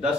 10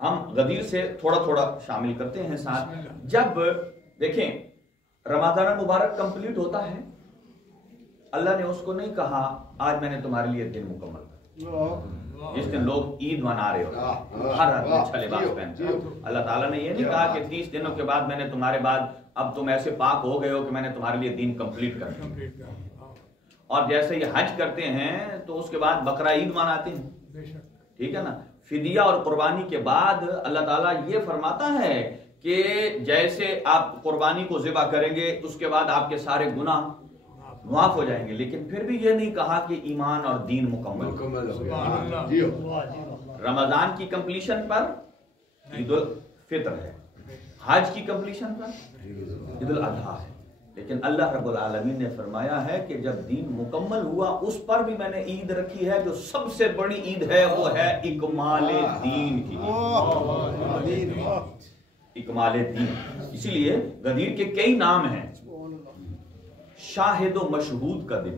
ہم غدیر سے تھوڑا تھوڑا شامل کرتے ہیں ساتھ. جب دیکھیں رمضان مبارک کمپلیٹ ہوتا ہے، اللہ نے اس کو نہیں کہا آج میں نے تمہارے لیے دن مکمل کر، جس دن لوگ عید منا رہے ہو ہر آدمی اچھا لباس پہنتے ہیں. اللہ تعالیٰ نے یہ نہیں کہا کہ 30 دنوں کے بعد میں نے تمہارے بعد اب تم ایسے پاک ہو گئے ہو کہ میں نے تمہارے لیے دین کمپلیٹ کر دیا. اور جیسے یہ حج کرتے ہیں تو اس کے بعد بقرہ عید مناتے ہیں، ٹھیک ہے نا. فدیہ اور قربانی کے بعد اللہ تعالیٰ یہ فرماتا ہے کہ جیسے آپ قربانی کو ذبح کریں گے اس کے بعد آپ کے سارے گناہ معاف ہو جائیں گے، لیکن پھر بھی یہ نہیں کہا کہ ایمان اور دین مکمل ہو گیا. رمضان کی کمپلیشن پر عید الفطر ہے، حج کی کمپلیشن پر عید الاضحیٰ ہے. لیکن اللہ رب العالمین نے فرمایا ہے کہ جب دین مکمل ہوا اس پر بھی میں نے عید رکھی ہے، جو سب سے بڑی عید ہے وہ ہے اکمال دین کی عید، اکمال دین. اسی لیے غدیر کے کئی نام ہیں. شاہد و مشہود کا دن،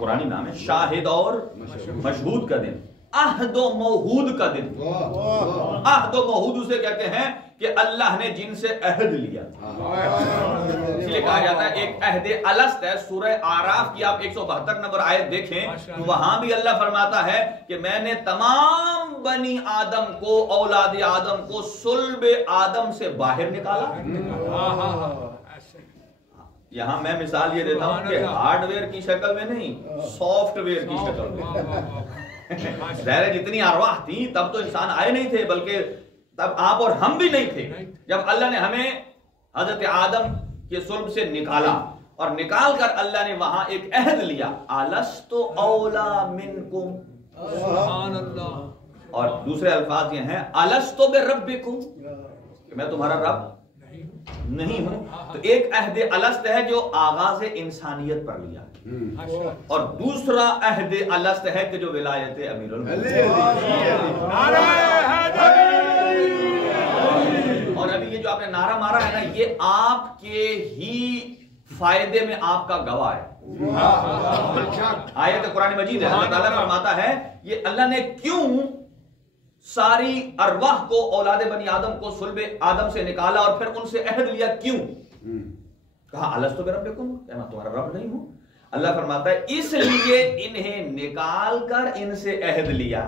قرآنی نام ہے شاہد اور مشہود کا دن. عہد و موعود کا دن، عہد و موعود اسے کہتے ہیں کہ اللہ نے جن سے عہد لیا. اس لیے کہا جاتا ہے ایک عہد الست ہے. سورہ اعراف کی آپ 172 نمبر آیت دیکھیں تو وہاں بھی اللہ فرماتا ہے کہ میں نے تمام بنی آدم کو، اولاد آدم کو صلب آدم سے باہر نکالا. یہاں میں مثال یہ دیتا ہوں کہ ہارڈ ویئر کی شکل میں نہیں، سافٹ ویئر کی شکل میں. ظاہر جتنی ارواح تھی تب تو انسان آئے نہیں تھے، بلکہ تب آپ اور ہم بھی نہیں تھے. جب اللہ نے ہمیں حضرت آدم کے صلب سے نکالا اور نکال کر اللہ نے وہاں ایک عہد لیا، الست اولا منکم، سبحان اللہ. اور دوسرے الفاظ یہ ہیں الست بربکم، کہ میں تمہارا رب نہیں ہوں. تو ایک عہد الست ہے جو آغاز انسانیت پر لیا، اور دوسرا عہد الست ہے کہ جو ولایت امیر المومنین. اور ابھی یہ جو آپ نے نعرہ مارا ہے نا، یہ آپ کے ہی فائدے میں آپ کا گواہ ہے. آیت قرآن مجید ہے، اللہ تعالیٰ فرماتا ہے یہ اللہ نے کیوں ساری ارواح کو، اولاد بنی آدم کو صلب آدم سے نکالا اور پھر ان سے عہد لیا، کیوں کہا الست بربکم، کہ میں تمہارا رب نہیں ہوں. اللہ فرماتا ہے اس لیے انہیں نکال کر ان سے عہد لیا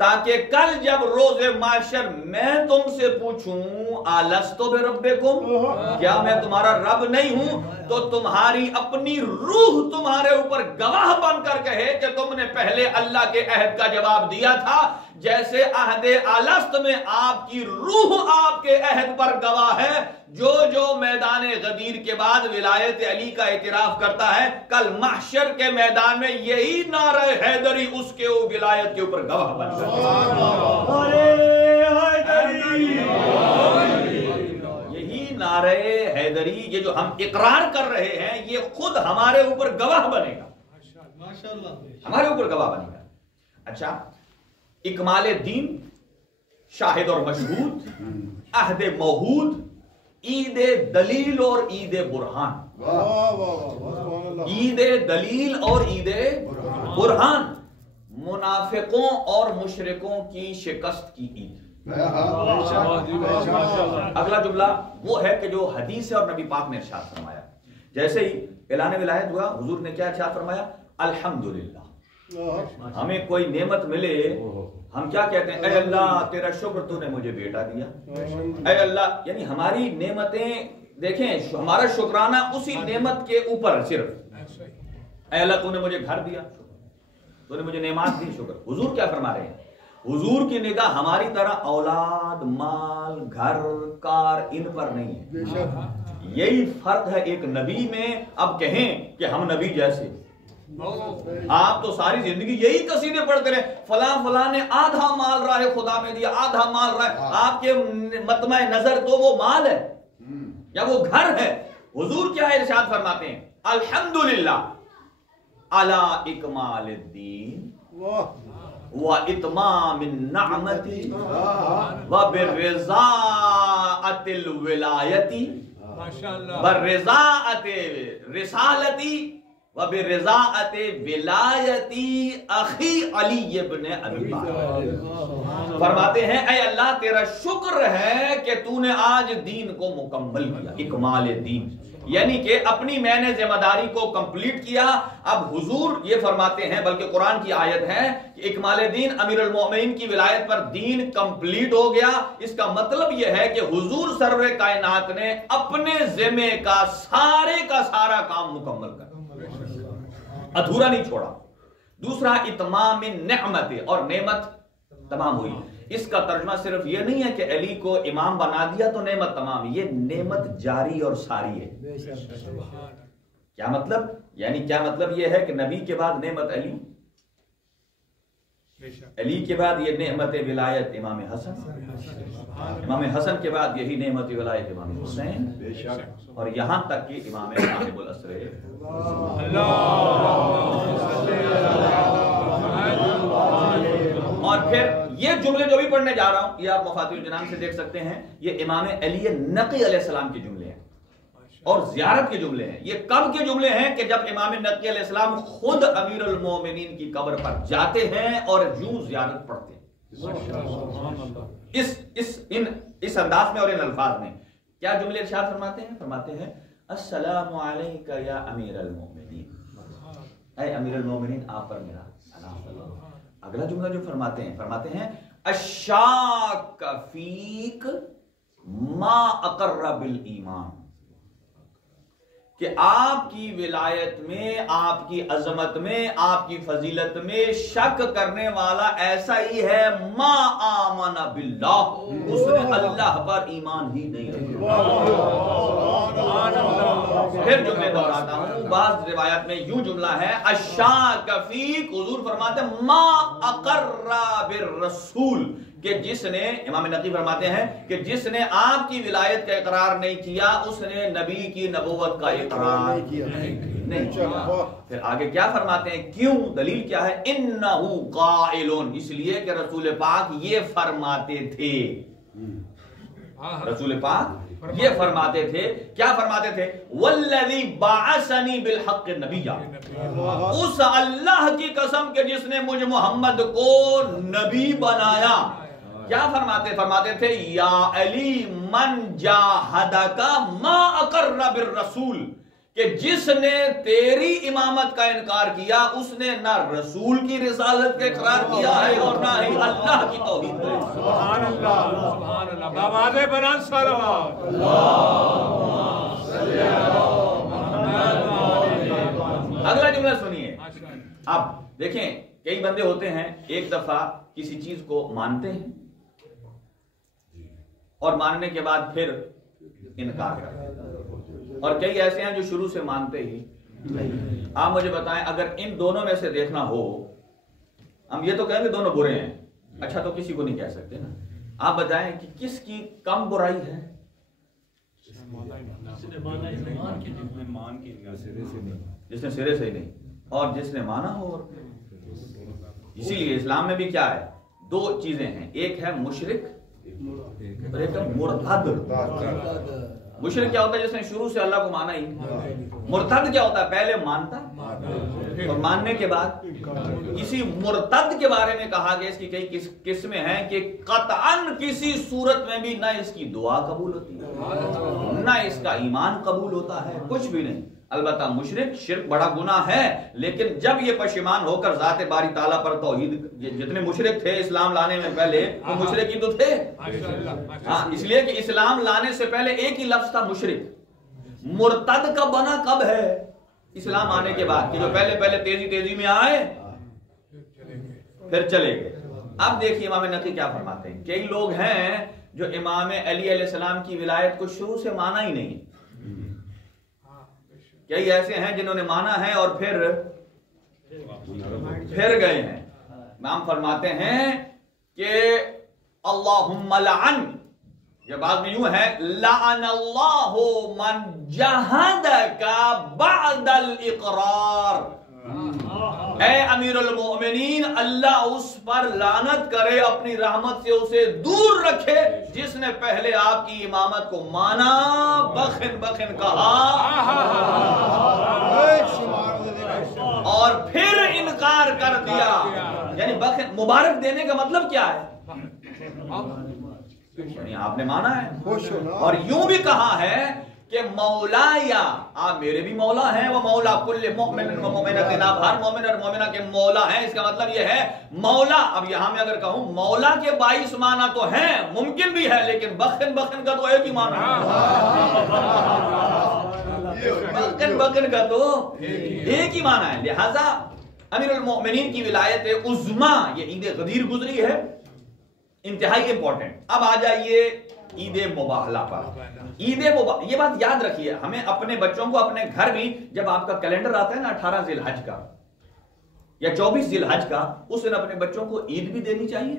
تاکہ کل جب روز محشر میں تم سے پوچھوں الست بربکم، کیا میں تمہارا رب نہیں ہوں، تو تمہاری اپنی روح تمہارے اوپر گواہ بن کر کہے کہ تم نے پہلے اللہ کے عہد کا جواب دیا تھا. جیسے عہد الست میں آپ کی روح آپ کے عہد پر گواہ ہے. جو جو میدان غدیر کے بعد ولایت علی کا اعتراف کرتا ہے، کل محشر کے میدان میں یہی نعرہ حیدری اس کے ولایت کے اوپر گواہ بن جاتا ہے. یہی نعرہ حیدری، یہ جو ہم اقرار کر رہے ہیں، یہ خود ہمارے اوپر گواہ بنے گا، ہمارے اوپر گواہ بنے گا. اچھا، اکمال دین، شاہد اور مشہود، عہد موعود، عید دلیل اور عید برہان. عید دلیل اور عید برہان، منافقوں اور مشرکوں کی شکست کی عید. اگلا جملہ وہ ہے کہ جو حدیث ہے اور نبی پاک نے ارشاد فرمایا. جیسے ہی اعلان ولایت ہوا، حضور نے کیا ارشاد فرمایا؟ الحمدللہ. ہمیں کوئی نعمت ملے ہم کیا کہتے ہیں؟ اے اللہ تیرا شکر تو نے مجھے بیٹا دیا. اے اللہ، یعنی ہماری نعمتیں دیکھیں، ہمارا شکرانہ اسی نعمت کے اوپر صرف. اے اللہ تو نے مجھے گھر دیا، تو نے مجھے نعمات دی، شکر. حضور کیا فرما رہے ہیں؟ حضور کی نگاہ ہماری طرح اولاد، مال، گھر، کار ان پر نہیں ہے. یہی فرق ہے ایک نبی میں. اب کہیں کہ ہم نبی جیسے، آپ تو ساری زندگی یہی قصیدے پڑھتے رہے، فلاں فلاں نے آدھا مال راہ خدا میں دیا، آدھا مال راہ. آپ کے مطمع نظر تو وہ مال ہے یا وہ گھر ہے. حضور کیا ارشاد فرماتے ہیں؟ الحمدللہ علی اکمال الدین و اتمام النعمت و برضاءت الولایتی و رضاءت رسالتی وبرضاعت ولایتی اخی علی ابن ابی طالب. فرماتے ہیں اے اللہ تیرا شکر ہے کہ تو نے آج دین کو مکمل کیا، اکمال دین، یعنی کہ اپنی میں نے ذمہ داری کو کمپلیٹ کیا. اب حضور یہ فرماتے ہیں، بلکہ قرآن کی آیت ہے کہ اکمال دین، امیر المومنین کی ولایت پر دین کمپلیٹ ہو گیا. اس کا مطلب یہ ہے کہ حضور سرور کائنات نے اپنے ذمہ کا سارا کام مکمل کر ادھورا نہیں چھوڑا. دوسرا اتمام نعمت، اور نعمت تمام ہوئی. اس کا ترجمہ صرف یہ نہیں ہے کہ علی کو امام بنا دیا تو نعمت تمام، یہ نعمت جاری اور ساری ہے. کیا مطلب؟ یعنی کیا مطلب یہ ہے کہ نبی کے بعد نعمت علی، علی کے بعد یہ نعمت ولایت امام حسن، امام حسن کے بعد یہی نعمت ولایت امام حسین، اور یہاں تک کہ امام صاحب العصر. اور پھر یہ جملے جو بھی پڑھنے جا رہا ہوں یہ آپ مفاتیح الجنان سے دیکھ سکتے ہیں، یہ امام علی نقی علیہ السلام کے جملے ہیں اور زیارت کے جملے ہیں. یہ کب کے جملے ہیں؟ کہ جب امام نقی علیہ السلام خود امیر المومنین کی قبر پر جاتے ہیں اور یوں زیارت پڑھتے ہیں اس انداز میں اور ان الفاظ میں. کیا جملے ارشاد فرماتے ہیں؟ فرماتے ہیں السلام علیکہ یا امیر المومنین، اے امیر المومنین آپ پر میرا سلام. اگلا جملہ جو فرماتے ہیں اشاک فیک ما اقر بالایمان، کہ آپ کی ولایت میں، آپ کی عظمت میں، آپ کی فضیلت میں شک کرنے والا ایسا ہی ہے ما آمن باللہ، اس نے اللہ پر ایمان ہی نہیں رکھا. پھر جملے دہراتا ہوں، بعض روایات میں یوں جملہ ہے اشاک فیک، حضور فرماتے ہیں ما اقر بالرسول، کہ جس نے، امام نقی فرماتے ہیں کہ جس نے آپ کی ولایت کا اقرار نہیں کیا اس نے نبی کی نبوت کا اقرار نہیں کیا. پھر آگے کیا فرماتے ہیں؟ کیوں؟ دلیل کیا ہے؟ انہو قائلون، اس لیے کہ رسول پاک یہ فرماتے تھے، رسول پاک یہ فرماتے تھے. کیا فرماتے تھے؟ والذی بعثنی بالحق نبیا، اس اللہ کی قسم کہ جس نے مجھ محمد کو نبی بنایا. کیا فرماتے تھے یا علی من جاہدک ما اقر بالرسول، کہ جس نے تیری امامت کا انکار کیا اس نے نہ رسول کی رسالت کا اقرار کیا ہے اور نہ ہی اللہ کی توحید کا. سبحان اللہ، سبحان اللہ. آواز بلند صلوات. اگلا جملہ سنیے. اب دیکھیں کئی بندے ہوتے ہیں ایک دفعہ کسی چیز کو مانتے ہیں اور ماننے کے بعد پھر انکار کرتے ہیں، اور کئی ایسے ہیں جو شروع سے مانتے ہی نہیں. آپ مجھے بتائیں اگر ان دونوں میں سے دیکھنا ہو، ہم یہ تو کہیں گے دونوں برے ہیں، اچھا تو کسی کو نہیں کہہ سکتے نا. آپ بتائیں کہ کس کی کم برائی ہے؟ جس نے سرے سے ہی نہیں، اور جس نے مانا ہو. اسی لیے اسلام میں بھی کیا ہے؟ دو چیزیں ہیں، ایک ہے مشرک اور ایک ہے مرتد. مشرک کیا ہوتا ہے؟ جس نے شروع سے اللہ کو مانا ہی. مرتد کیا ہوتا ہے؟ پہلے مانتا اور ماننے کے بعد. اسی مرتد کے بارے میں کہا گیا اس کی کئی قسمیں ہیں کہ قطعاً کسی صورت میں بھی نہ اس کی دعا قبول ہوتی ہے نہ اس کا ایمان قبول ہوتا ہے، کچھ بھی نہیں. البتہ مشرک، شرک بڑا گناہ ہے، لیکن جب یہ پشیمان ہو کر ذات باری تعالیٰ پر توحید، جتنے مشرک تھے اسلام لانے میں پہلے وہ مشرک ہی تو تھے. ہاں، اس لیے کہ اسلام لانے سے پہلے ایک ہی لفظ تھا مشرک. مرتد کا بنا کب ہے؟ اسلام آنے کے بعد، کہ جو پہلے تیزی میں آئے پھر چلے گئے. اب دیکھیے امام نقی کیا فرماتے ہیں. کئی لوگ ہیں جو امام علی علیہ السلام کی ولایت کو شروع سے مانا ہی نہیں. کئی ایسے ہیں جنہوں نے مانا ہے اور پھر گئے ہیں. امام فرماتے ہیں کہ اللہم لعن، یہ بات میں یوں ہے لعن اللہ من جہدک بعد الاقرار. اے امیر المؤمنین، اللہ اس پر لعنت کرے، اپنی رحمت سے اسے دور رکھے جس نے پہلے آپ کی امامت کو مانا، بخن کہا اور پھر انکار کر دیا. یعنی مبارک دینے کا مطلب کیا ہے؟ یعنی آپ نے مانا ہے. اور یوں بھی کہا ہے کہ مولا یا آپ میرے بھی مولا ہیں، وہ مولا کل مومن و مومنۃ، آپ ہر مومن اور مومنہ کے مولا ہیں. اس کا مطلب یہ ہے مولا. اب یہاں میں اگر کہوں مولا کے 22 معنی تو ہیں، ممکن بھی ہے، لیکن بخن کا تو ایک ہی معنی ہے. بخن کا تو ایک ہی معنی ہے. لہذا امیر المؤمنین کی ولایت عظما، یہ عید غدیر گزری ہے، انتہائی امپورٹنٹ. اب آ جائیے عید مباہلہ پر. عید یہ بات یاد رکھیے، ہمیں اپنے بچوں کو اپنے گھر بھی جب آپ کا کیلنڈر آتا ہے نا 18 ذی الحج کا یا 24 ذی الحج کا، اس دن اپنے بچوں کو عید بھی دینی چاہیے.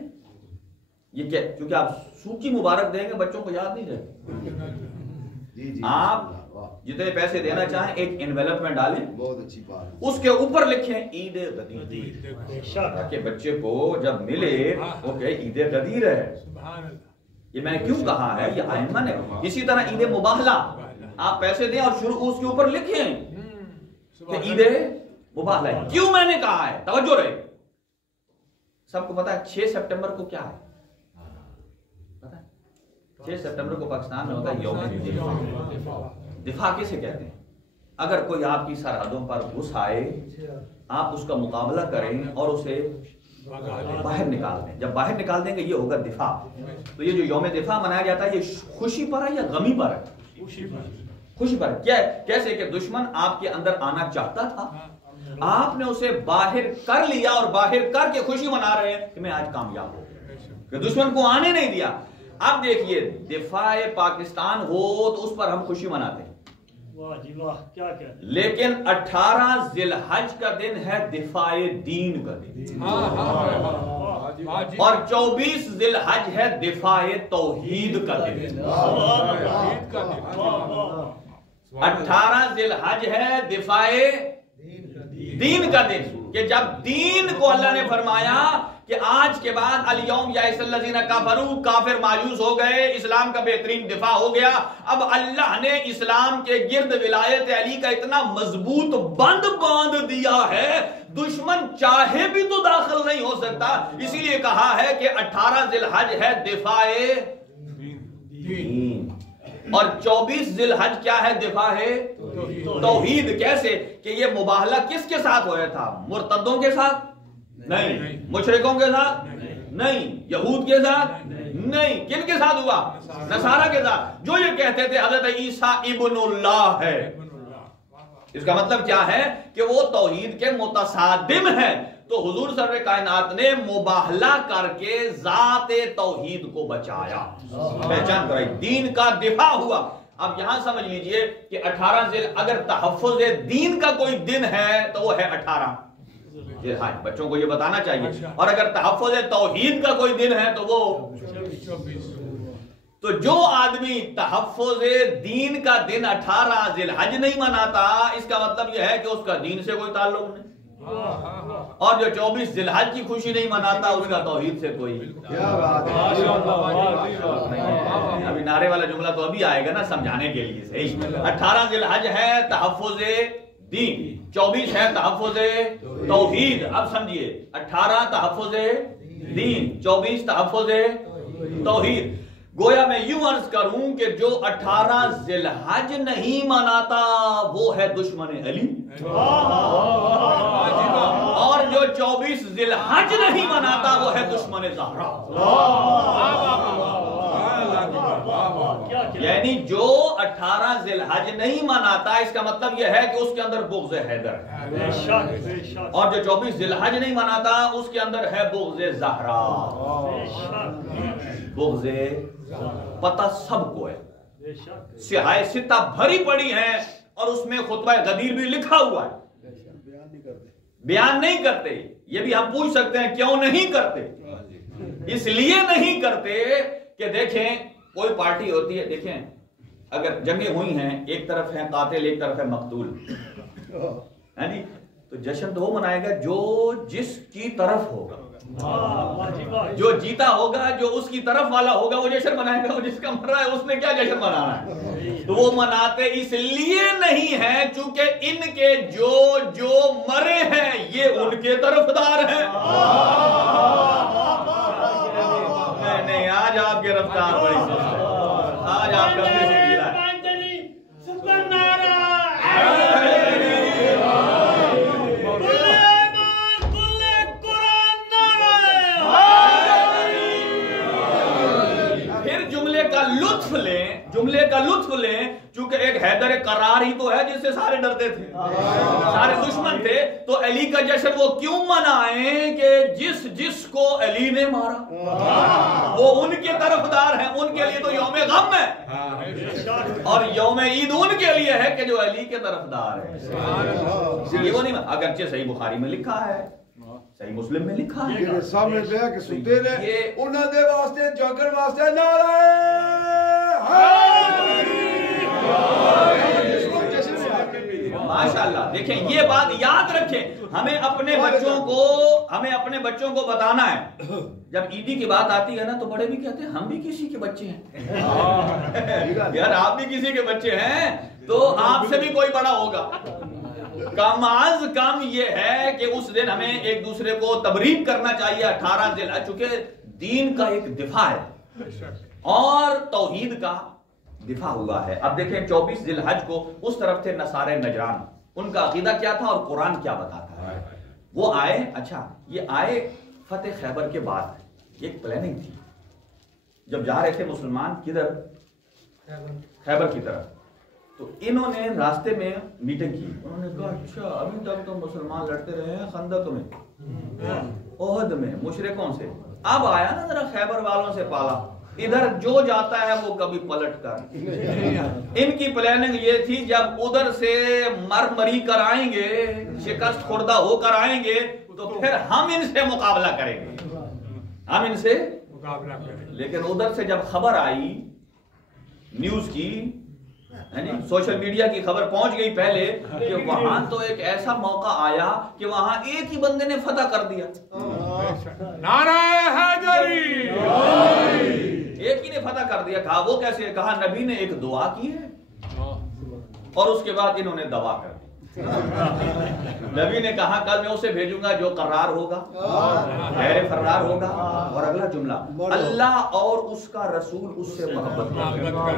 یہ کیا؟ کیونکہ آپ سوکھی مبارک دیں گے بچوں کو یاد نہیں رہے. آپ جتنے پیسے دینا چاہیں ایک انویلپ میں ڈالیں، بہت اچھی بات، اس کے اوپر لکھیں عید غدیر، تاکہ بچے کو جب ملے وہ کہ عید غدیر ہے. یہ میں نے کیوں کہا ہے، یہ ائمہ نے. اسی طرح عید مباہلہ آپ پیسے دیں اور شروع اس کے اوپر لکھیں کہ عید مباہلہ ہے. کیوں میں نے کہا ہے؟ توجہ رہے. سب کو پتا ہے 6 سپٹمبر کو کیا ہے؟ 6 سپٹمبر کو پاکستان میں ہوتا ہے یوم دفاع. دفاع کسے کہتے ہیں؟ اگر کوئی آپ کی سرحدوں پر گھس آئے، آپ اس کا مقابلہ کریں اور اسے باہر نکال دیں. جب باہر نکال دیں گے یہ ہوگا دفاع. تو یہ جو یوم دفاع منایا جاتا ہے یہ خوشی پر ہے یا غمی پر ہے؟ خوشی پر. کیا ہے؟ کیسے کہ دشمن آپ کے اندر آنا چاہتا تھا، آپ نے اسے باہر کر لیا اور باہر کر کے خوشی منا رہے ہیں کہ میں آج کامیاب ہوں، کہ دشمن کو آنے نہیں دیا. اب دیکھیے دفاع پاکستان ہو تو اس پر ہم خوشی مناتے ہیں، لیکن 18 ذی الحج کا دن ہے دفاع دین کا دن، اور 24 ذی الحج ہے دفاع توحید کا دن. 18 ذی الحج ہے دفاع دین کا دن، کہ جب دین کو اللہ نے فرمایا کہ آج کے بعد الیوم یائس الذین کفروا، کافر مایوس ہو گئے، اسلام کا بہترین دفاع ہو گیا. اب اللہ نے اسلام کے گرد ولایت علی کا اتنا مضبوط بند باندھ دیا ہے، دشمن چاہے بھی تو داخل نہیں ہو سکتا. اسی لیے کہا ہے کہ 18 ذی الحج ہے دفاع دین، اور 24 ذی الحج کیا ہے؟ دفاع ہے توحید. کیسے کہ یہ مباہلہ کس کے ساتھ ہوا تھا؟ مرتدوں کے ساتھ نہیں، مشرکوں کے ساتھ نہیں، یہود کے ساتھ نہیں. کن کے ساتھ ہوا؟ نصارہ کے ساتھ، جو یہ کہتے تھے حضرت عیسیٰ ابن اللہ ہے. اس کا مطلب کیا ہے کہ وہ توحید کے متصادم ہے. تو حضور سرور کائنات نے مباہلہ کر کے ذات توحید کو بچایا، پہچان کرائی، دین کا دفاع ہوا. اب یہاں سمجھ لیجئے کہ 18 ذی، اگر تحفظ دین کا کوئی دن ہے تو وہ ہے 18 ذی الحج. بچوں کو یہ بتانا چاہیے. اور اگر تحفظ توحید کا کوئی دن ہے تو وہ 24. تو جو آدمی تحفظ دین کا دن 18 ذی الحج نہیں مناتا، اس کا مطلب یہ ہے کہ اس کا دین سے کوئی تعلق نہیں. اور جو 24 ذی الحج کی خوشی نہیں مناتا، اس کا توحید سے کوئی. ابھی نعرے والا جملہ تو ابھی آئے گا نا سمجھانے کے لیے. صحیح. 18 ذی الحج ہے تحفظ دین، 24 ہے تحفظ توحید. اب سمجھیے 18 تحفظ دین، 24 تحفظ توحید. گویا میں یوں عرض کروں کہ جو 18 ذی الحج نہیں مناتا وہ ہے دشمن علی، اور جو 24 ذی الحج نہیں مناتا وہ ہے دشمن زہرا. یعنی جو 18 ذی الحج نہیں مناتا، اس کا مطلب یہ ہے کہ اس کے اندر بغض حیدر ہے، اور جو 24 ذی الحج نہیں مناتا اس کے اندر ہے بغض زہرا. بغض پتہ سب کو ہے، سیاہ ستہ بھری پڑی ہے، اور اس میں خطبہ غدیر بھی لکھا ہوا ہے. بیان نہیں کرتے. یہ بھی ہم پوچھ سکتے ہیں کیوں نہیں کرتے؟ اس لیے نہیں کرتے کہ دیکھیں کوئی پارٹی ہوتی ہے، دیکھیں اگر جنگیں ہوئی ہیں، ایک طرف ہے قاتل ایک طرف ہے مقتول، ہے جی، تو جشن تو وہ منائے گا جو جس کی طرف ہوگا. جو جیتا ہوگا، جو اس کی طرف والا ہوگا وہ جشن منائے گا، وہ جس کا مر رہا ہے اس نے کیا جشن منانا ہے؟ تو وہ مناتے اس لیے نہیں ہے چونکہ ان کے جو مرے ہیں یہ ان کے طرفدار ہیں۔ نہیں، آج آپ کی رفتار بڑی سست ہے، آج آپ کا اپنے سے گیلا ہے۔ جملے کا لطف لیں چونکہ ایک حیدر کرار ہی تو ہے جس سے سارے ڈرتے تھے، سارے دشمن تھے، تو علی کا جشن وہ کیوں منائیں کہ جس کو علی نے مارا وہ ان کے طرفدار ہیں، ان کے لیے تو یوم غم ہے، اور یوم عید ان کے لیے ہے کہ جو علی کے طرفدار ہے۔ یہ وہ نہیں، اگرچہ صحیح بخاری میں لکھا ہے، صحیح مسلم میں لکھا ہے، سامنے لیا کہ ستے نے یہ انہاں دے واسطے جاگن واسطے نعرہ ماشاءاللہ۔ دیکھیں یہ بات یاد رکھیں، ہمیں اپنے بچوں کو بتانا ہے، جب عیدی کی بات آتی ہے نا تو بڑے بھی کہتے ہیں ہم بھی کسی کے بچے ہیں، یار آپ بھی کسی کے بچے ہیں تو آپ سے بھی کوئی بڑا ہوگا۔ کم از کم یہ ہے کہ اس دن ہمیں ایک دوسرے کو تبریک کرنا چاہیے 18 ذی الحج، چونکہ دین کا ایک دفاع ہے اور توحید کا دفاع ہوا ہے۔ اب دیکھیں 24 ذی الحج کو اس طرف تھے نصارے نجران، ان کا عقیدہ کیا تھا اور قرآن کیا بتاتا ہے؟ وہ آئے، اچھا یہ آئے فتح خیبر کے بعد، ایک پلاننگ تھی، جب جا رہے تھے مسلمان کدھر؟ خیبر کی طرف، تو انہوں نے راستے میں میٹنگ کی، انہوں نے کہا اچھا ابھی تک تو مسلمان لڑتے رہے ہیں خندق میں، احد میں مشرکوں سے، اب آیا نا ذرا خیبر والوں سے پالا، ادھر جو جاتا ہے وہ کبھی پلٹ کر۔ ان کی پلاننگ یہ تھی جب ادھر سے مری کر آئیں گے، شکست خوردہ ہو کر آئیں گے تو پھر ہم ان سے مقابلہ کریں گے، ہم ان سے مقابلہ کریں گے۔ لیکن ادھر سے جب خبر آئی نیوز کی، سوشل میڈیا کی خبر پہنچ گئی پہلے کہ وہاں تو ایک ایسا موقع آیا کہ وہاں ایک ہی بندے نے فتح کر دیا، نعرہ حیدری، ایک ہی نے فتح کر دیا۔ کہا وہ کیسے؟ کہا نبی نے ایک دعا کی ہے اور اس کے بعد انہوں نے دوا کر دی۔ نبی نے کہا کل میں اسے بھیجوں گا جو قرار ہوگا، غیر فرار ہوگا، اور اگلا جملہ اللہ اور اس کا رسول اس سے محبت کرتا ہے،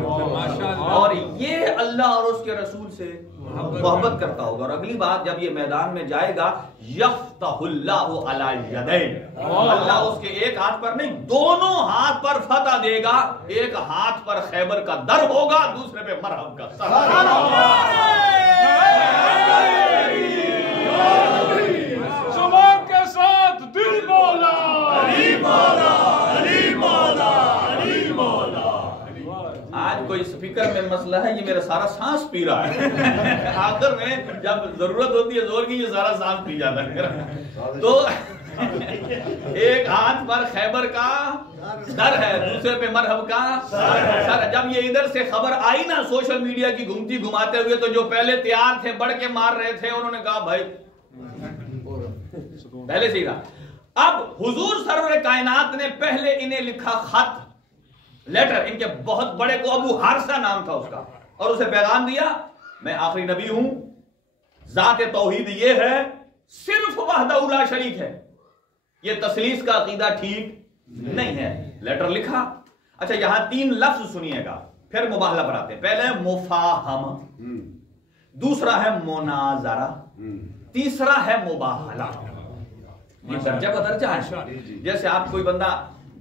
اور یہ اللہ اور اس کے رسول سے محبت کرتا ہوگا۔ اور اگلی بات جب یہ میدان میں جائے گا، یفتح اللہ علی یدین، اللہ اس کے ایک ہاتھ پر نہیں دونوں ہاتھ پر فتح دے گا، ایک ہاتھ پر خیبر کا در ہوگا، دوسرے پہ مرہم کا سر۔ صبح کے ساتھ دل مولا، علی مولا، علی مولا، علی مولا۔ آج کوئی سپیکر میں مسئلہ ہے، یہ میرا سارا سانس پی رہا ہے، آخر میں جب ضرورت ہوتی ہے زور کی یہ سارا سانس پی جاتا ہے میرا۔ تو ایک ہاتھ پر خیبر کا در ہے، دوسرے پہ مرہم کا سر۔ جب یہ ادھر سے خبر آئی نا سوشل میڈیا کی گھومتی گھماتے ہوئے، تو جو پہلے تیار تھے بڑھ کے مار رہے تھے، انہوں نے کہا بھائی پہلے سے ہی رہا۔ اب حضور سرور کائنات نے پہلے انہیں لکھا خط، لیٹر، ان کے بہت بڑے کو ابو حارثہ نام تھا اس کا، اور اسے پیغام دیا میں آخری نبی ہوں، ذات توحید یہ ہے، صرف وحدہ لا شریک ہے، یہ تثلیث کا عقیدہ ٹھیک نہیں ہے۔ لیٹر لکھا۔ اچھا یہاں 3 لفظ سنیے گا، پھر مباہلہ پر آتے ہیں۔ پہلے مفاہمہ، دوسرا ہے مناظرہ، تیسرا ہے مباہلہ۔ یہ درجہ بدرجہ ہے۔ جیسے آپ کوئی بندہ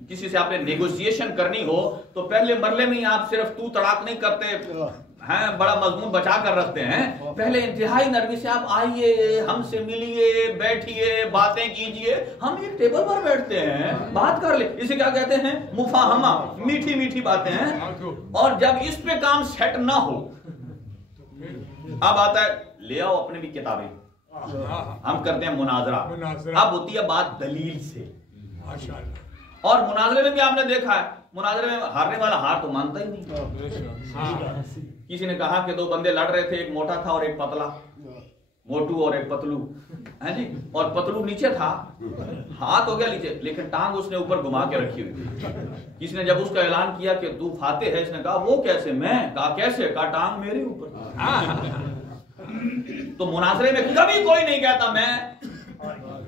کسی سے آپ نے نیگوسیشن کرنی ہو تو پہلے مرلے میں ہی آپ صرف تو تڑاک نہیں کرتے ہیں، بڑا مضمون بچا کر رکھتے ہیں، پہلے انتہائی نرمی سے آپ آئیے، ہم سے ملیے، بیٹھیے، باتیں کیجئے، ہم ایک ٹیبل پر بیٹھتے ہیں، بات کر لیں، اسے کیا کہتے ہیں؟ مفاہمہ، میٹھی میٹھی باتیں ہیں۔ اور جب اس پہ کام سیٹ نہ ہو، اب آتا ہے لے آؤ اپنے بھی کتابیں، ہم کرتے ہیں مناظرہ، اب ہوتی ہے بات دلیل سے۔ اور مناظرے میں بھی آپ نے دیکھا ہے، مناظرے میں ہارنے والا ہار تو مانتا ہی نہیں۔ کسی نے کہا کہ 2 بندے لڑ رہے تھے، ایک موٹا تھا اور ایک پتلا، موٹو اور ایک پتلو ہے جی، اور پتلو نیچے تھا، ہاتھ ہو گیا نیچے، لیکن ٹانگ اس نے اوپر گھما کے رکھی ہوئی تھی۔ کسی نے جب اس کا اعلان کیا کہ تو فاتح ہے، اس نے کہا وہ کیسے؟ میں کہا کیسے؟ کہا ٹانگ میرے اوپر۔ تو مناظرے میں کبھی کوئی نہیں کہتا میں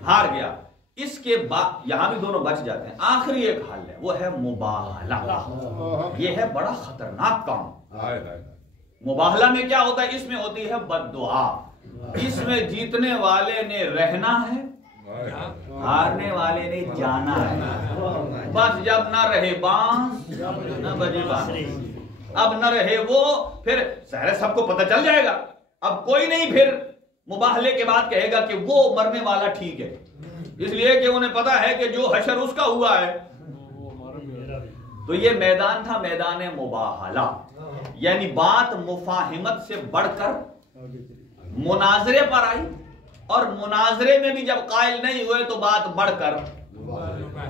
ہار گیا۔ اس کے بعد یہاں بھی دونوں بچ جاتے ہیں۔ آخری ایک حل ہے، وہ ہے مباہلہ۔ یہ ہے بڑا خطرناک کام۔ مباہلہ میں کیا ہوتا ہے؟ اس میں ہوتی ہے بد دعا۔ اس میں جیتنے والے نے رہنا ہے، ہارنے والے نے جانا ہے۔ بس جب نہ رہے بانس نہ بجے بانس، اب نہ رہے وہ، پھر سارے سب کو پتہ چل جائے گا۔ اب کوئی نہیں پھر مباہلے کے بعد کہے گا کہ وہ مرنے والا ٹھیک ہے، اس لیے کہ انہیں پتا ہے کہ جو حشر اس کا ہوا ہے۔ تو یہ میدان تھا میدان مباہلہ، یعنی بات مفاہمت سے بڑھ کر مناظرے پر آئی، اور مناظرے میں بھی جب قائل نہیں ہوئے تو بات بڑھ کر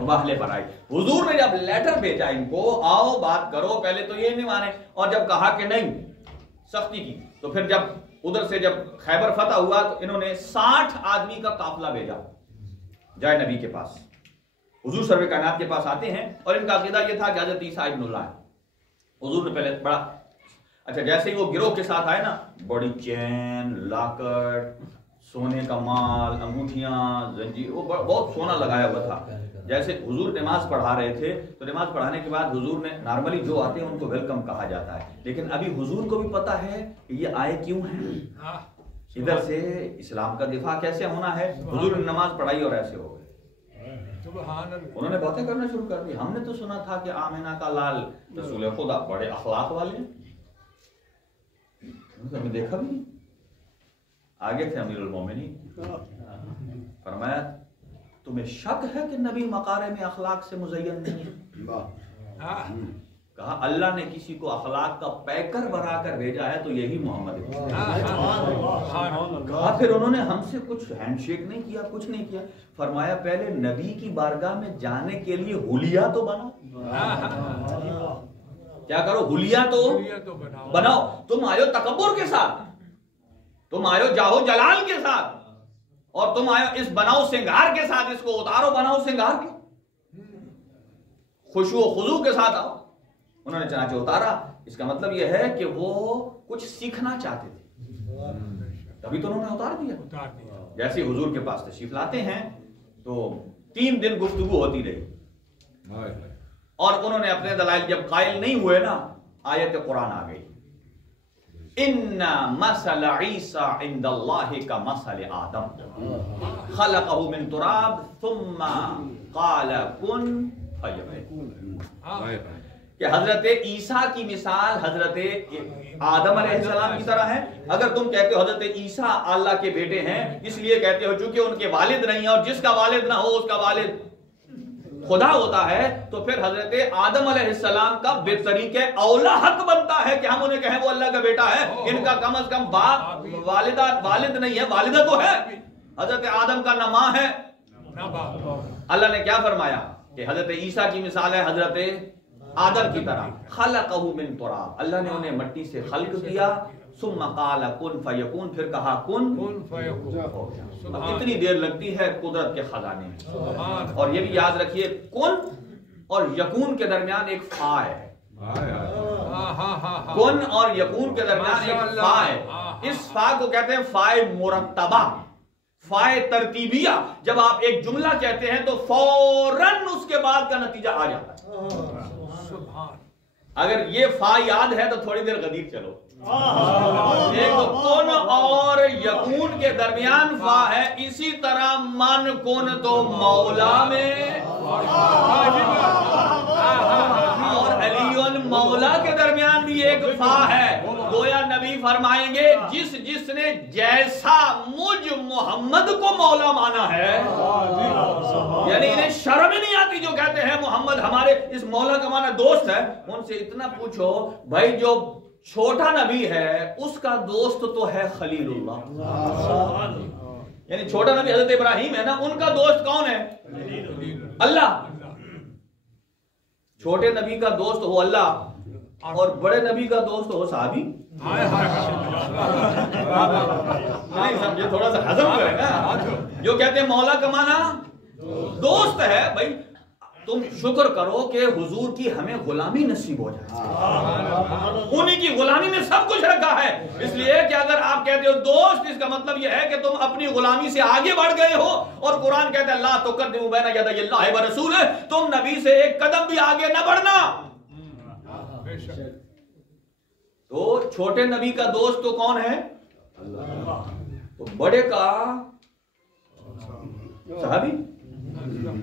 مباہلے پر آئی۔ حضور نے جب لیٹر بھیجا ان کو، آؤ بات کرو، پہلے تو یہ نہیں مانے، اور جب کہا کہ نہیں، سختی کی، تو پھر جب ادھر سے جب خیبر فتح ہوا تو انہوں نے 60 آدمی کا قافلہ بھیجا جائے نبی کے پاس۔ حضور سرور کائنات کے پاس آتے ہیں، اور ان کا عقیدہ یہ تھا کہ حضرت عیسیٰ ابن اللہ ہے۔ حضور نے پہلے بڑا اچھا، جیسے ہی وہ گروہ کے ساتھ آئے نا، بڑی چین، لاکٹ، سونے کا مال، انگوٹھیاں، زنجیر، وہ بہت سونا لگایا ہوا تھا۔ جیسے حضور نماز پڑھا رہے تھے تو نماز پڑھانے کے بعد حضور نے نارملی جو آتے ہیں ان کو ویلکم کہا جاتا ہے، لیکن ابھی حضور کو بھی پتا ہے کہ یہ آئے کیوں ہیں، ادھر سے اسلام کا دفاع کیسے ہونا ہے۔ حضور نے نماز پڑھائی اور ایسے ہو گئے، انہوں نے باتیں کرنا شروع کر دی۔ ہم نے تو سنا تھا کہ آمنہ کا لال رسول خدا بڑے اخلاق والے ہیں، ہمیں دیکھا بھی نہیں۔ آگے تھے امیر المومنین، فرمایا تمہیں شک ہے کہ نبی مقارے میں اخلاق سے مزین نہیں ہے؟ کہا اللہ نے کسی کو اخلاق کا پیکر بنا کر بھیجا ہے تو یہی محمد ہے۔ کہا پھر انہوں نے ہم سے کچھ ہینڈ شیک نہیں کیا، کچھ نہیں کیا۔ فرمایا پہلے نبی کی بارگاہ میں جانے کے لیے حلیہ تو بناؤ، کیا کرو؟ حلیہ تو بناؤ۔ تم آئے ہو تکبر کے ساتھ، تم آئے ہو جاہو جلال کے ساتھ، اور تم آئے ہو اس بناؤ سنگار کے ساتھ، اس کو اتارو بناؤ سنگار کے، خشوع و خضوع کے ساتھ آؤ۔ انہوں نے چنانچہ اتارا۔ اس کا مطلب یہ ہے کہ وہ کچھ سیکھنا چاہتے تھے، تبھی تو انہوں نے اتار دیا۔ جیسے حضور کے پاس تشریف لاتے ہیں تو 3 دن گفتگو ہوتی رہی، اور انہوں نے اپنے دلائل جب قائل نہیں ہوئے نا، آیت قرآن آ گئی، ان مثل عیسیٰ عند اللہ کا مثل آدم خلقہ من تراب ثم قال کن فیکون، کہ حضرت عیسیٰ کی مثال حضرت آدم علیہ السلام کی طرح ہے۔ اگر تم کہتے ہو حضرت عیسیٰ اللہ کے بیٹے ہیں، اس لیے کہتے ہو چونکہ ان کے والد نہیں ہیں، اور جس کا والد نہ ہو اس کا والد خدا ہوتا ہے، تو پھر حضرت آدم علیہ السلام کا بے طریقے اولا حق بنتا ہے کہ ہم انہیں کہیں وہ اللہ کا بیٹا ہے۔ ان کا کم از کم باپ والد نہیں ہے، والدہ تو ہے، حضرت آدم کا نہ ماں ہے نہ باپ۔ اللہ نے کیا فرمایا کہ حضرت عیسیٰ کی مثال ہے حضرت آدم کی طرح، خلقہ من تراب، اللہ نے انہیں مٹی سے خلق کیا، ثم قال کن فیکون، پھر کہا کن فیکون۔ اتنی دیر لگتی ہے قدرت کے خزانے میں، اور یہ بھی یاد رکھیے کن اور یکون کے درمیان ایک فا ہے، کن اور یکون کے درمیان ایک فا ہے۔ اس فا کو کہتے ہیں فائے مرتبہ، فائے ترتیبیہ۔ جب آپ ایک جملہ کہتے ہیں تو فوراً اس کے بعد کا نتیجہ آ جاتا ہے۔ اگر یہ فا یاد ہے تو تھوڑی دیر غدیر چلو۔ ایک کن اور یکون کے درمیان فا ہے، اسی طرح من کن تو مولا میں اور علی مولا کے درمیان بھی ایک فا ہے۔ گویا نبی فرمائیں گے جس نے جیسا مجھ محمد کو مولا مانا ہے، یعنی انہیں شرم نہیں آتی جو کہتے ہیں محمد ہمارے، اس مولا کا مانا دوست ہے۔ ان سے اتنا پوچھو بھائی جو چھوٹا نبی ہے اس کا دوست تو ہے خلیل اللہ، یعنی چھوٹا نبی حضرت ابراہیم ہے نا، ان کا دوست کون ہے؟ اللہ۔ چھوٹے نبی کا دوست ہو اللہ، اور بڑے نبی کا دوست ہو صحابی؟ نہیں سمجھے، تھوڑا سا ہضم کریں نا. جو کہتے ہیں مولا کا معنی دوست ہے، بھائی تم شکر کرو کہ حضور کی ہمیں غلامی نصیب ہو جائے. انہی کی غلامی میں سب کچھ رکھا ہے. اس لیے کہ اگر آپ کہتے ہو دوست، اس کا مطلب یہ ہے کہ تم اپنی غلامی سے آگے بڑھ گئے ہو. اور قرآن کہتا ہے لا تقدموا بین یدی اللہ ورسولہ، تم نبی سے ایک قدم بھی آگے نہ بڑھنا. تو چھوٹے نبی کا دوست تو کون ہے؟ تو بڑے کا صحابی.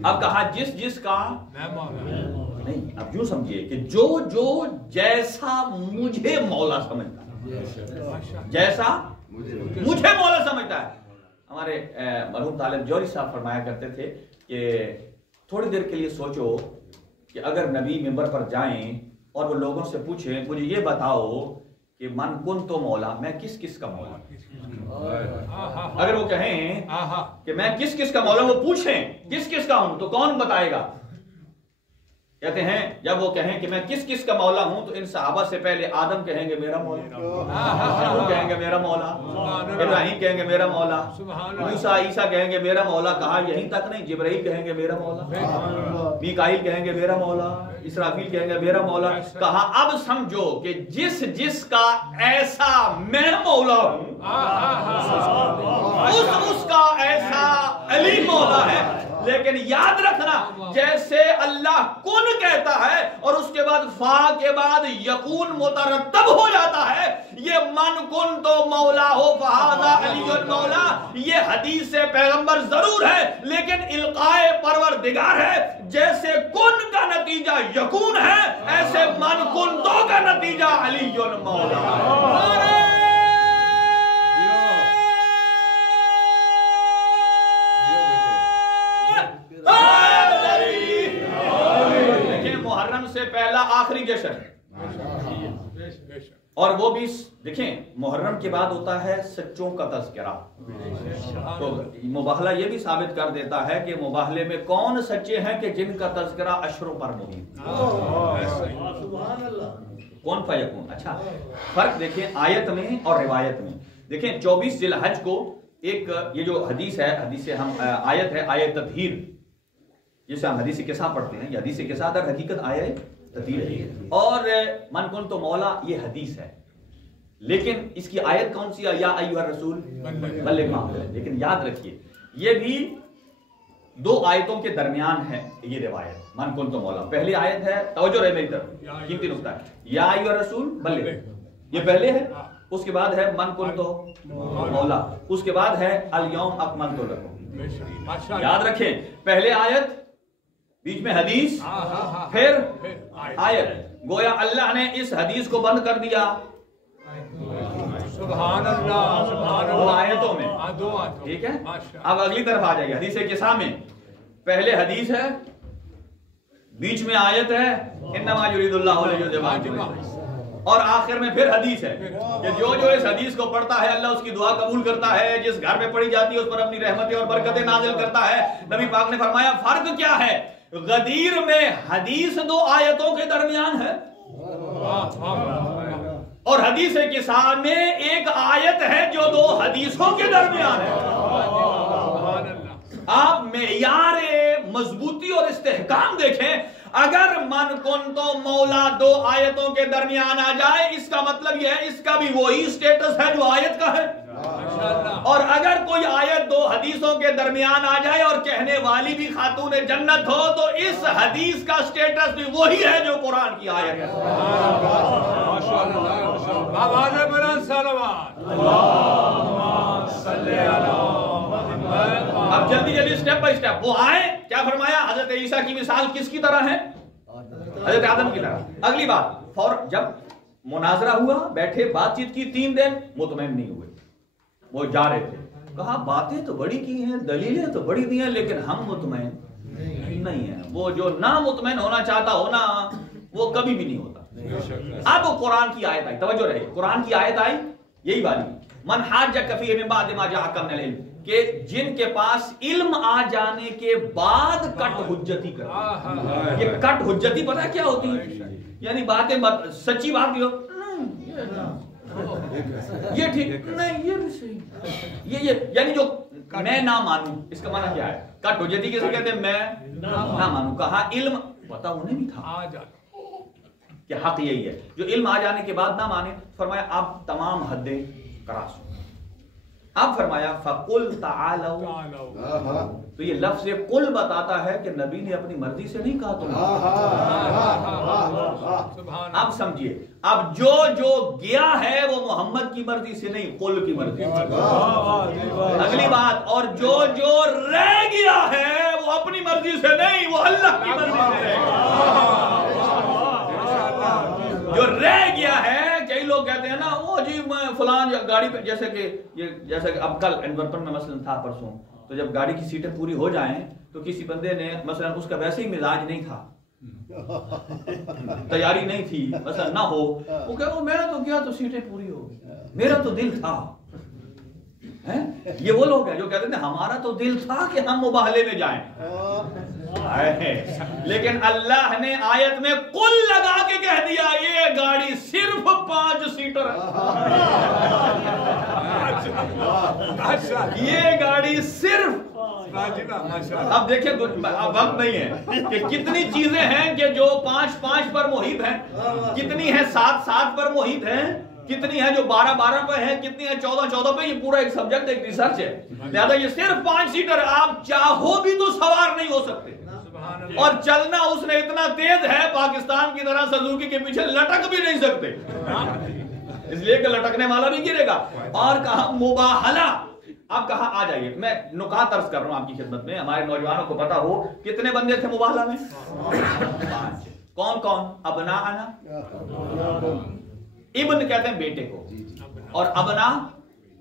اب کہا جس کا نہیں، اب یوں سمجھیے کہ جو جیسا مجھے مولا سمجھتا ہے، جیسا مجھے مولا سمجھتا ہے. ہمارے مرحوم طالب جوہری صاحب فرمایا کرتے تھے کہ تھوڑی دیر کے لیے سوچو کہ اگر نبی منبر پر جائیں اور وہ لوگوں سے پوچھیں مجھے یہ بتاؤ کہ من کن تو مولا، میں کس کا مولا. اگر وہ کہیں کہ میں کس کا مولا، وہ پوچھیں کس کا ہوں، تو کون بتائے گا؟ کہتے ہیں جب وہ کہیں کہ میں کس کا مولا ہوں، تو ان صحابہ سے پہلے آدم کہیں گے میرا مولا، وہ کہیں گے میرا مولا، ابراہیم کہیں گے میرا مولا، موسیٰ عیسیٰ کہیں گے میرا مولا. کہا یہیں تک نہیں، جبرائیل کہیں گے میرا مولا، میکائیل کہیں گے میرا مولا، اسرافیل کہیں گے میرا مولا. کہا اب سمجھو کہ جس کا ایسا میں مولا ہوں، اس کا ایسا علی مولا ہے. لیکن یاد رکھنا، جیسے اللہ کن کہتا ہے اور اس کے بعد فا کے بعد یکون مترتب ہو جاتا ہے، یہ من کن تو مولا ہو فہذا علی مولا، یہ حدیث سے پیغمبر ضرور ہے لیکن القائے پروردگار ہے. جیسے کن کا نتیجہ یکون ہے، ایسے من کن تو کا نتیجہ علی مولا. محرم سے پہلا آخری جشن، اور وہ بھی دیکھیں محرم کے بعد ہوتا ہے سچوں کا تذکرہ. تو مباہلہ یہ بھی ثابت کر دیتا ہے کہ مباہلے میں کون سچے ہیں کہ جن کا تذکرہ اشروں پر مبین. کون فیکون. اچھا فرق دیکھیں آیت میں اور روایت میں. دیکھیں 24 ذی الحج کو ایک یہ جو حدیث ہے، حدیث ہم آیت ہے آیت تطہیر، جسے ہم حدیث کے ساتھ پڑھتے ہیں. یہ حدیث کے ساتھ در حقیقت آیت تطہیر ہے. اور من کن تو مولا یہ حدیث ہے، لیکن اس کی آیت کون سی ہے؟ یا ایھا الرسول بلغ ما انزل. لیکن یاد رکھیے یہ بھی دو آیتوں کے درمیان ہے یہ روایت من کن تو مولا. پہلی آیت ہے، توجہ رہے میری طرف، قیمتی نقطہ ہے، یا ایھا الرسول بلغ، یہ پہلے ہے. اس کے بعد ہے من کن تو مولا، اس کے بعد ہے الیوم اکملت لکم. یاد رکھیں پہلے آیت، بیچ میں حدیث، پھر آیت. گویا اللہ نے اس حدیث کو بند کر دیا سبحان اللہ دو آیتوں میں. ٹھیک ہے، اب اگلی طرف آ جائیے. حدیث قصہ میں پہلے حدیث ہے، بیچ میں آیت ہے انما یرید اللہ لیذھب عنکم، اور آخر میں پھر حدیث ہے کہ جو اس حدیث کو پڑھتا ہے اللہ اس کی دعا قبول کرتا ہے، جس گھر میں پڑھی جاتی ہے اس پر اپنی رحمتیں اور برکتیں نازل کرتا ہے. نبی پاک نے فرمایا فرق کیا ہے؟ غدیر میں حدیث دو آیتوں کے درمیان ہے، اور حدیث قصہ میں ایک آیت ہے جو دو حدیثوں کے درمیان ہے. آپ معیار مضبوطی اور استحکام دیکھیں. اگر من کن تو مولا دو آیتوں کے درمیان آ جائے، اس کا مطلب یہ ہے اس کا بھی وہی سٹیٹس ہے جو آیت کا ہے. اور اگر کوئی آیت دو حدیثوں کے درمیان آ جائے اور کہنے والی بھی خاتون جنت ہو، تو اس حدیث کا سٹیٹس بھی وہی ہے جو قرآن کی آیت ہے. اب جلدی سٹیپ بائی سٹیپ وہ آئے. کیا فرمایا؟ حضرت عیسیٰ کی مثال کس کی طرح ہے؟ حضرت آدم کی طرح. اگلی بات، جب مناظرہ ہوا، بیٹھے بات چیت کی 3 دن، مطمئن نہیں ہوئے، وہ جا رہے تھے. کہا باتیں تو بڑی کی ہیں، دلیلیں تو بڑی دی ہیں، لیکن ہم مطمئن نہیں ہیں. وہ جو نا مطمئن ہونا چاہتا ہو نا، وہ کبھی بھی نہیں ہوتا. اب قرآن کی آیت آئی، توجہ رہے، قرآن کی آیت آئی یہی والی، من حاجک فیہ من بعد ما جاءک من العلم، کہ جن کے پاس علم آ جانے کے بعد کٹ حجتی کرتے. یہ کٹ حجتی پتہ کیا ہوتی ہے؟ یعنی باتیں سچی بات بھی ہو یہ ٹھیک نہیں یہ بھی صحیح یہ یعنی جو میں نہ مانوں اس کا معنی کیا ہے؟ کٹ ہو جاتی کیسے کہتے ہیں میں نہ مانوں. کہا علم پتا انہیں بھی تھا کہ حق یہی ہے. جو علم آ جانے کے بعد نہ مانے فرمایا آپ تمام حدیں کراس ہو. اب فرمایا فَقُلْ تَعَالَوْا تو یہ لفظ قل بتاتا ہے کہ نبی نے اپنی مرضی سے نہیں کہا تم. اب سمجھیے اب جو گیا ہے وہ محمد کی مرضی سے نہیں قل کی مرضی سے. اگلی بات اور جو رہ گیا ہے وہ اپنی مرضی سے نہیں وہ اللہ کی مرضی سے جو رہ گیا ہے. کئی لوگ کہتے ہیں نا وہ جی میں فلان گاڑی پہ جیسے کہ اب کل اینورپن میں مثلا تھا پرسوں تو جب گاڑی کی سیٹیں پوری ہو جائیں تو کسی بندے نے مثلا اس کا ویسے ہی مزاج نہیں تھا تیاری نہیں تھی مثلا نہ ہو وہ کہ میرا تو کیا تو سیٹیں پوری ہو میرا تو دل تھا. یہ وہ لوگ ہیں جو کہتے ہیں ہمارا تو دل تھا کہ ہم مباہلے میں جائیں لیکن اللہ نے آیت میں قل لگا کے کہہ دیا یہ گاڑی صرف 5 سیٹر یہ گاڑی صرف. اب دیکھیں وقت نہیں ہے کہ کتنی چیزیں ہیں کہ جو 5 پر محیط ہیں, کتنی ہیں 7 پر محیط ہیں, کتنی ہے جو 12 پہ ہے, کتنی ہے 14 پہ. یہ پورا ایک سبجیکٹ ایک ریسرچ ہے. لہذا یہ صرف 5 سیٹر آپ چاہو بھی تو سوار نہیں ہو سکتے اور چلنا اس نے اتنا تیز ہے پاکستان کی طرح سزوکی کے پیچھے لٹک بھی نہیں سکتے اس لیے کہ لٹکنے والا بھی گرے گا. اور کہا مباہلہ. اب کہا آ جائیے میں نکات عرض کر رہا ہوں آپ کی خدمت میں ہمارے نوجوانوں کو پتا ہو کتنے بندے تھے مباہلہ میں 5. کون ابناءنا ابن کہتے ہیں بیٹے کو اور ابنا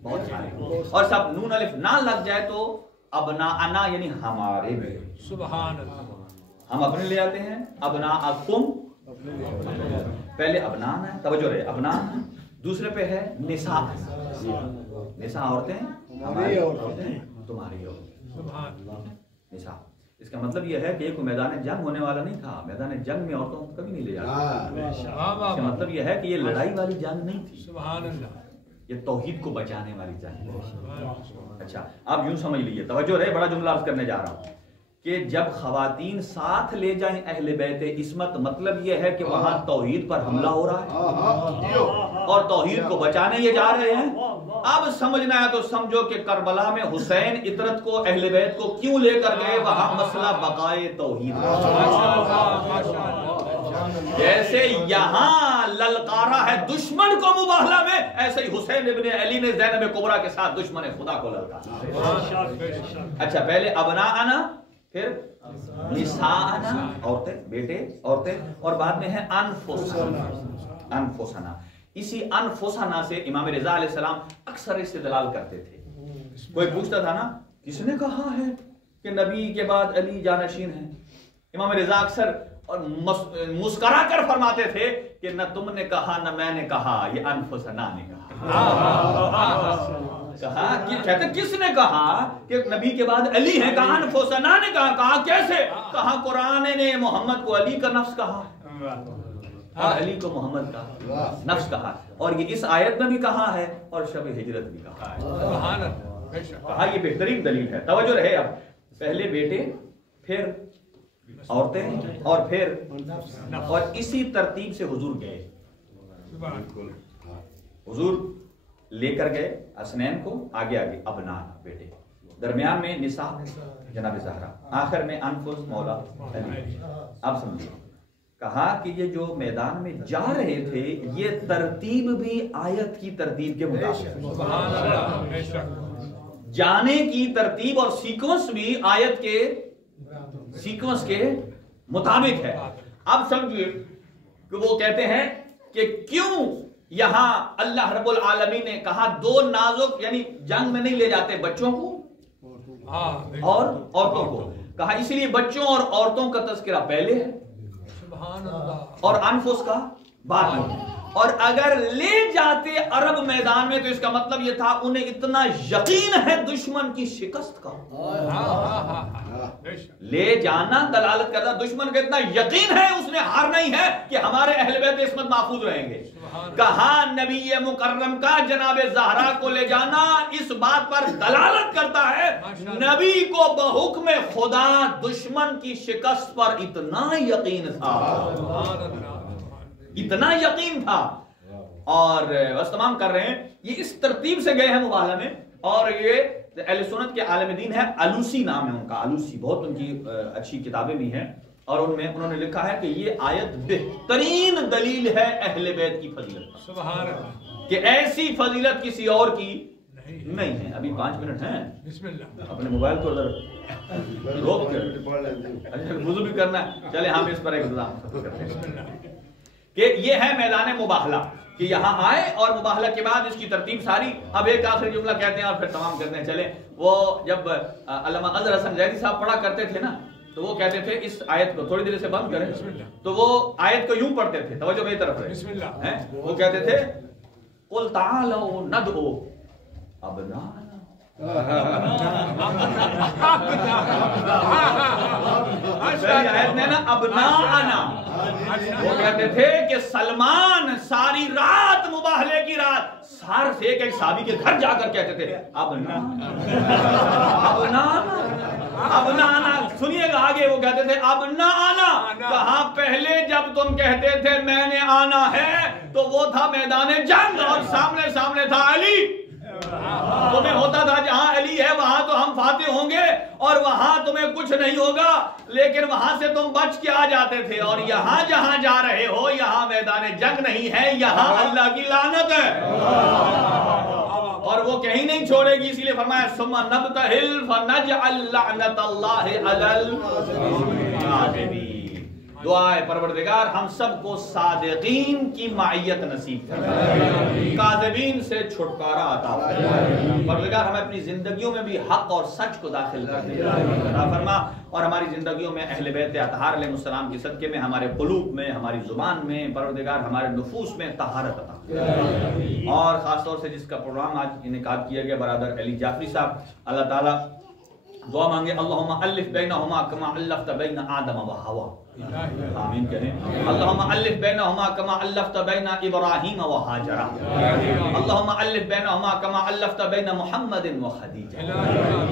بہت سارے اور سب نون الف نہ لگ جائے تو ابناءنا یعنی ہمارے بیٹے. سبحان اللہ. ہم اپنے لے آتے ہیں ابناءکم پہلے ابنانا ہے توجہ رہے ابنانا. دوسرے پہ ہے نساء. نساء عورتیں ہماری عورتیں تمہاری عورتیں نساء. اس کا مطلب یہ ہے کہ ایک میدان جنگ ہونے والا نہیں تھا. میدان جنگ میں عورتوں کو کبھی نہیں لے جاتا. اس کا مطلب یہ ہے کہ یہ لڑائی والی جنگ نہیں تھی. سبحان اللہ. یہ توحید کو بچانے والی جنگ ہے. اچھا آپ یوں سمجھ لیجیے توجہ رہے بڑا جملہ عرض کرنے جا رہا ہوں کہ جب خواتین ساتھ لے جائیں اہل بیت عصمت مطلب یہ ہے کہ وہاں توحید پر حملہ ہو رہا ہے اور توحید کو بچانے یہ جا رہے ہیں. اب سمجھنا ہے تو سمجھو کہ کربلا میں حسین عطرت کو اہل بیت کو کیوں لے کر گئے وہاں مسئلہ بقائے توحید. جیسے یہاں للکارا ہے دشمن کو مباہلہ میں ایسے ہی حسین ابن علی نے زینب کبریٰ کے ساتھ دشمن خدا کو للکارا. اچھا پہلے ابناءنا پھر نساءنا عورتیں بیٹے عورتیں اور بعد میں ہے انفسنا. اسی انفسنا سے امام رضا علیہ السلام اکثر استدلال کرتے تھے. کوئی پوچھتا تھا نا کس نے کہا ہے کہ نبی کے بعد علی جانشین ہے. امام رضا اکثر اور مسکرا کر فرماتے تھے کہ نہ تم نے کہا نہ میں نے کہا یہ انفسنا نے کہا کہ کہتے کس نے کہا کہ نبی کے بعد علی ہے. کہا انفسنا نے کہا کیسے کہا قرآن نے محمد کو علی کا نفس کہا علی کو محمد کا نفس کہا اور یہ اس آیت میں بھی کہا ہے اور شب ہجرت بھی کہا ہے. کہا یہ بہترین دلیل ہے. توجہ رہے اب پہلے بیٹے پھر عورتیں اور پھر اور اسی ترتیب سے حضور گئے. حضور لے کر گئے حسنین کو آگے ابنا بیٹے درمیان میں نساء جناب زہرا آخر میں انفس مولا علی. اب سمجھیے کہا کہ یہ جو میدان میں جا رہے تھے یہ ترتیب بھی آیت کی ترتیب کے مطابق جانے کی ترتیب اور سیکوینس بھی آیت کے سیکوینس کے مطابق ہے. اب سمجھیے کہ وہ کہتے ہیں کہ کیوں یہاں اللہ رب العالمین نے کہا 2 نازک یعنی جنگ میں نہیں لے جاتے بچوں کو اور عورتوں کو. کہا اسی لیے بچوں اور عورتوں کا تذکرہ پہلے ہے اور انفس کا بعد میں. اور اگر لے جاتے عرب میدان میں تو اس کا مطلب یہ تھا انہیں اتنا یقین ہے دشمن کی شکست کا لے جانا دلالت کرتا دشمن کا اتنا یقین ہے اس نے ہار نہیں ہے کہ ہمارے اہل بیت عصمت محفوظ رہیں گے. کہاں نبی مکرم کا جناب زہرا کو لے جانا اس بات پر دلالت کرتا ہے نبی کو بحکم خدا دشمن کی شکست پر اتنا یقین تھا، اتنا یقین تھا. اور بس تمام کر رہے ہیں. یہ اس ترتیب سے گئے ہیں مباحلہ میں. اور یہ اہل سنت کے عالم دین ہے، علوسی نام ہے ان کا، علوسی. بہت ان کی اچھی کتابیں بھی ہیں اور ان میں انہوں نے لکھا ہے کہ یہ آیت بہترین دلیل ہے اہل بیت کی فضیلت، سبحان اللہ، کہ ایسی فضیلت کسی اور کی نہیں ہے. ابھی 5 منٹ ہیں، بسم اللہ. اپنے موبائل کو ادھر روک کر وضو بھی کرنا ہے. چلے ہم اس پر ایک انتظام کرتے ہیں کہ یہ ہے میدان مباحلہ، کہ یہاں آئے اور مباحلہ کے بعد اس کی ترتیب ساری. اب ایک آخری جملہ کہتے ہیں اور پھر تمام کرتے ہیں. چلے وہ جب علامہ اظہر حسن زیدی صاحب پڑھا کرتے تھے نا تو وہ کہتے تھے اس آیت کو تھوڑی دیر سے بند کریں تو وہ آیت کو یوں پڑھتے تھے، توجہ میری طرف ہے. وہ کہتے تھے قل تعالوا ندعو ابناءنا آیت میں نا ابناءنا. وہ کہتے تھے کہ سلمان ساری رات مباحلے کی رات سار سے ایک صحابی کے گھر جا کر کہتے تھے ابناءنا ابناءنا. سنیے گا آگے وہ کہتے تھے ابناءنا. کہاں پہلے جب تم کہتے تھے میں نے آنا ہے تو وہ تھا میدان جنگ اور سامنے سامنے تھا علی. تمہیں ہوتا تھا جہاں علی ہے وہاں تو ہم فاتح ہوں گے اور وہاں تمہیں کچھ نہیں ہوگا، لیکن وہاں سے تم بچ کے آ جاتے تھے. اور یہاں جہاں جا رہے ہو یہاں میدان جنگ نہیں ہے، یہاں اللہ کی لعنت ہے اور وہ کہیں نہیں چھوڑے گی. اسی لیے فرمایا ثم نبتہل فنجعل لعنت اللہ علی الکاذبین. دعا ہے پروردگار ہم سب کو صادقین کی معیت نصیب فرما، کاذبین سے چھٹکارا عطا فرما. پروردگار ہمیں اپنی زندگیوں میں بھی حق اور سچ کو داخل کر دے عطا فرما اور ہماری زندگیوں میں اہل بیت اطہار علیہ السلام کے صدقے میں ہمارے قلوب میں، ہماری زبان میں، پروردگار ہمارے نفوس میں طہارت عطا فرما. اور خاص طور سے جس کا پروگرام آج انعقاد کیا گیا برادر علی جعفری صاحب، اللہ تعالیٰ دعا مانگے اللہم الف بینہما کما الفت بین آدم و حوا. آمین کہیں. اللہم الف بینہما کما الفت بین ابراہیم و حاجرہ. اللہم الف بینہما کما الفت بین محمد و خدیجہ.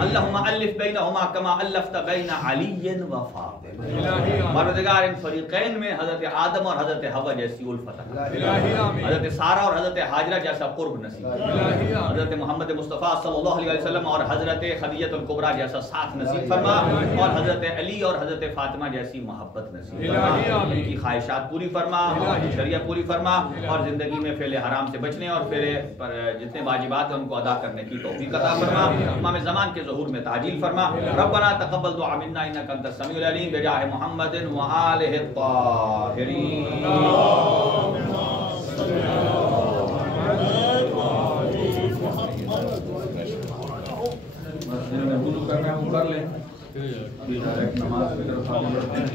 اللہم الف بینہما کما الفت بین علی و فاطمہ. پروردگار ان فریقین میں حضرت آدم اور حضرت حوا جیسی الفت، حضرت سارہ اور حضرت حاجرہ جیسا قرب نصیب، حضرت محمد مصطفیٰ صلی اللہ علیہ وسلم اور حضرت خدیجہ الکبریٰ جیسا ساتھ نصیب فرما اور حضرت علی اور حضرت فاطمہ جیسی محبت نصیب فرما. ان کی خواہشات پوری فرما، شریعت پوری فرما اور زندگی میں فعل حرام سے بچنے اور پھر جتنے واجبات ہیں ان کو ادا کرنے کی توفیق عطا فرما. امام زمان کے ظہور میں تعجیل فرما. ربنا تقبل دعا منا انک انت السمیع العلیم بجاہ محمد و آلہ الطاہرین. کر لیں نماز کی طرف آگے بڑھتے ہیں.